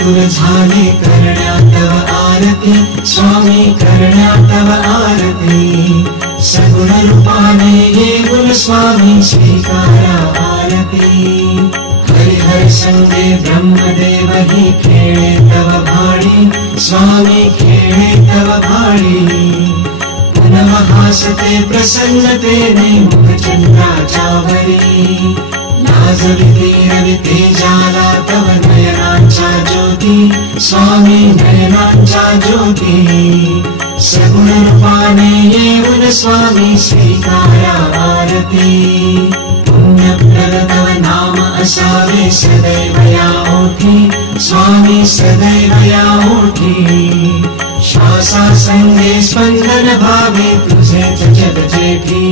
आतुर झाले करण्या तव आरती स्वामी करण्या तव आरती सगुण रूपाने येऊन स्वामी स्वीकारा आरती हरिहर संगे ब्रह्मदेव ही खेळे तव भाळी स्वामी खेळे तव भाळी पुनः हासते प्रसन्नतेने मुखचंद्राच्यावरी लाजविती रविते जाला तव नयनांच्या ज्योती स्वामी नयनांच्या ज्योती सगुण रूपाने येऊन स्वामी स्वीकारा आरती पुण्यप्रद तव नाम असावे सदैव या ओठी स्वामी सदैव या ओठी श्वासा संगे स्पंदन भावे तुझेच जग जेठी।